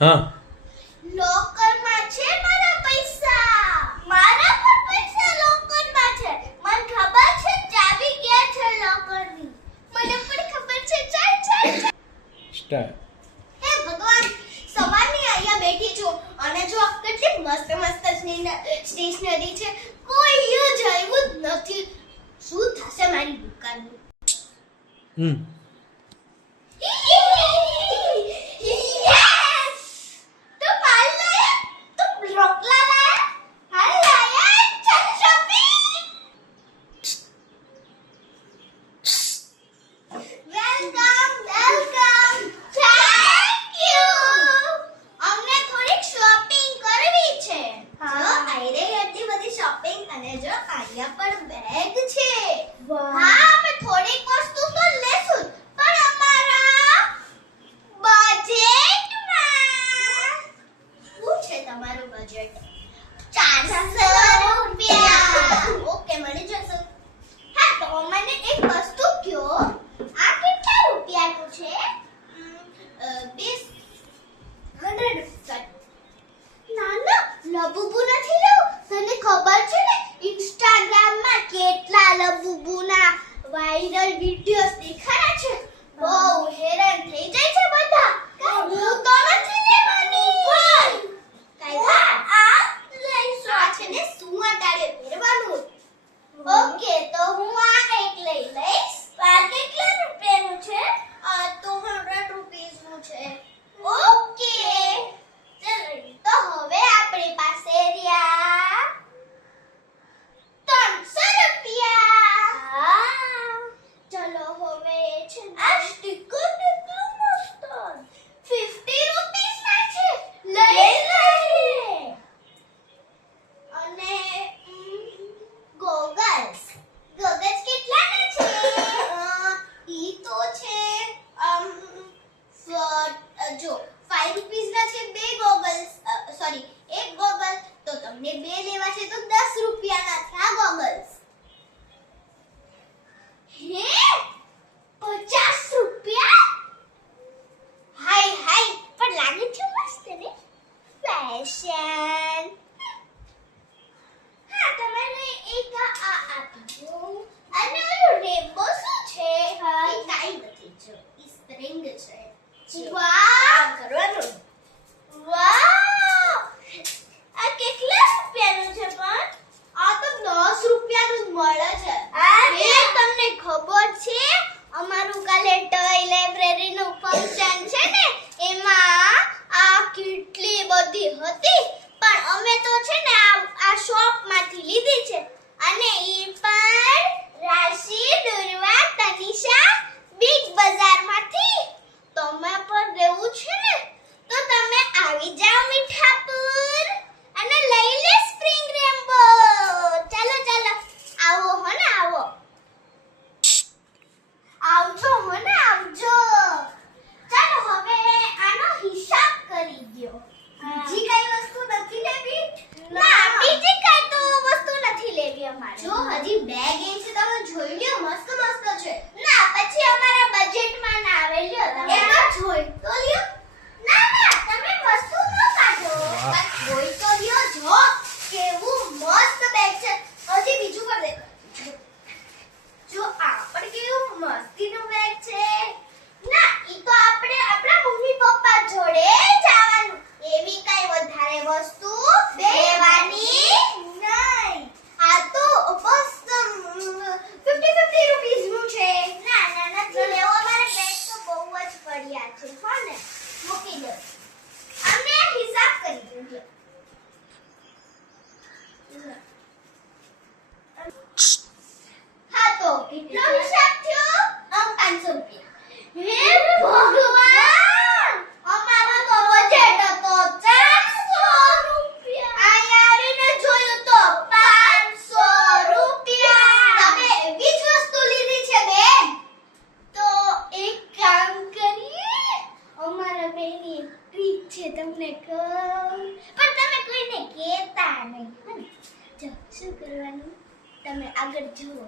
હા લોકરમાં છે મારા પૈસા. મારા પણ પૈસા લોકરમાં છે. મને ખબર છે ચાવી ક્યાં છે લોકરની. મને પણ ખબર છે. ચાલ ચાલ ચાલ. સ્ટાર્ટ. હે ભગવાન, સવારની અહીંયા બેઠી છું અને જો કેટલી મસ્ત મસ્ત સ્ટેશનરી છે. કોઈ જ આવ્યું જ નથી. શું થશે મારી દુકાનનું? Yes! તું પાલ લાયા? તું રોટલા લાયા? હાલ લાયા? ચાલ shopping! Welcome, welcome. Thank you. અમને થોડીક શોપિંગ કરવી છે. જો આયરે એટલી બધી શોપિંગ અને જો અહીંયા પણ બેગ છે. હા, અમે થોડીક વસ્તુ તો લેશું પણ અમારા બજેટમાં. શું છે તમારું બજેટ? 400 રૂપિયા. ઓકે, મળી જશે. હા, તો મને એક વસ્તુ કયો. આ કેટલા રૂપિયાનું છે? 100. ના ના, લબુબુ નથી લેવું. તને ખબર છે ને ઇન્સ્ટાગ્રામમાં કેટલા લબુબુના વાયરલ વિડિયોઝ દેખાડા છે. બહુ હેરાન થઈ જાય છે બધા. હું તો નથી લેવાની. કાઈ આ લઈશું. આ છે ને સુવાટાડે પહેરવાનું. ઓકે, તો હું આ એક લઈ લઈશ. આ કેટલા રૂપિયાનું છે? આ તો 100 રૂપિયાનું છે. ઓકે, તો હવે આપણી પાસે રહ્યા 300 રૂપિયા. હા, ચલો હવે છે ને આ સ્ટીકર કેટલું મસ્ત 50 રૂપિયાના છે. લઈ લઈએ. અને ગોગલ્સ કેટલાના છે? ઈ તો છે જો 5 રૂપિયાના છે બે ગોગલ્સ. સોરી, એક ગોગલ. તો તમને બે લેવા છે તો 10 રૂપિયાના છે આ ગોગલ્સ. હે 50 રૂપિયા? હાય હાય, પણ લાગે છે મસ્ત ને. ફેશન. હા, તમારે એક આ આપી દો. અને ઓલું રેમ્બો શું છે? એ કાઈ નથી. જો ઈ સ્પ્રિંગ છે. વાહ, કરવાનું. વાહ, આ કેટલા રૂપિયાનું છે? પણ આ તો 10 રૂપિયાનું જ મળે છે. એ તમને ખબર છે અમારું કાલે ટોય લાઇબ્રેરીનું ફંક્શન છે ને, એમાં આ કેટલી બધી હતી. પણ અમે તો છે ને આ શોપમાંથી લીધી છે. અને ઈ પણ રાશિ, દુર્વા, તનિષા બિગ બજારમાંથી. તમે પણ રહેવું છે ને તો તમે આવી જાઓ મીઠાપુર અને લઈ લે સ્પ્રિંગ રેમ્બો. ચાલો ચાલો, આવો હો ને, આવો. આવજો હો ને, આવજો. ચાલો હવે આનો હિસાબ કરી દો. બીજી કઈ વસ્તુ નથી લેવી? ના, બીજી કઈ તો વસ્તુ નથી લેવી અમારે. જો હજી બેગ એ છે, તમે જોઈ લ્યો, મસ્ત મસ્ત છે. ના, પછી અમારા બજેટમાં ના આવે. લ્યો તમે એક જોઈ તો લ્યો. ના ના, તમે વસ્તુ ન કાઢો. પણ જોઈ તો લ્યો. જો કેવું મસ્ત બેગ છે. હજી બીજું પણ દેખો. જો આ પણ કેવું મસ્તીનું બેગ છે. ના, ઈ તો આપણે આપણા મમ્મી પપ્પા જોડે જવાનું. એવી કઈ વધારે વસ્તુ લેવાની નહીં. આ તો બસ 50 રૂપિયાનું છે. ના ના, નથી લેવો. અમારે બેગ તો બહુ જ પડ્યા છે. હો ને, મૂકી દો. અમે હિસાબ કરી દઈએ. હા, તો કેટલો હિસાબ થયો? 500 રૂપિયા. હે ભગવાન, અમારો તો બજેટ હતો 400 રૂપિયા. અહીંયા આવીને જોયું તો 500 રૂપિયા. તમે એવી જ વસ્તુ લીધી છે બેન? તો એક કામ કરીએ, અમારા બેની ટ્રીટ છે, તમને કહું. પણ તમે કોઈને કહેતા નહીં. જો શું કરવાનું, તમે આગળ જુઓ.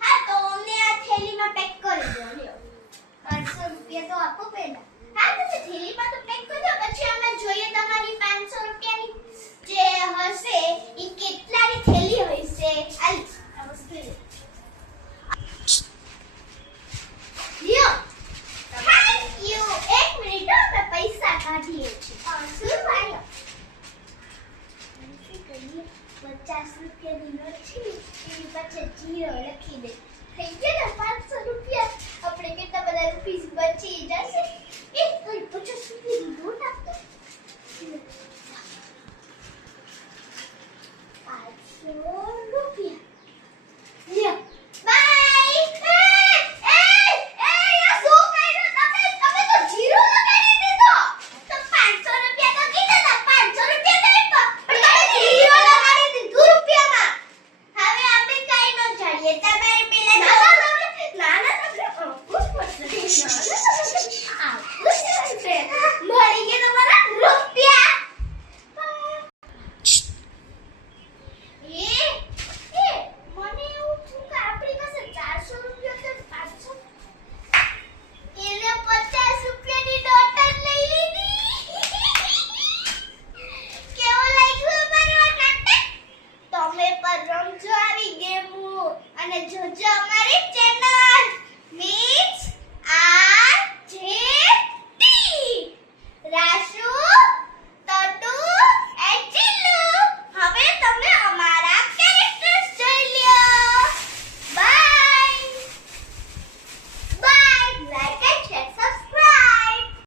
હા, તો અમને આ થેલીમાં પેક કરી દો. લ્યો, 500 રૂપિયા તો આપો પહેલા. હા, તમે થેલીમાં તો પેક કરી દો, પછી અમે જોઈએ તમારી 500 રૂપિયાની જે હશે ઈ કેટલાની થેલી હશે. આલી આ વસ્તુ લ્યો. Thank you. એક મિનિટ હો, અમે પૈસા કાઢીએ છીએ. શું ભાઈ 50 રૂપિયાની નોટ છે એની પાછળ 0 લખી દે.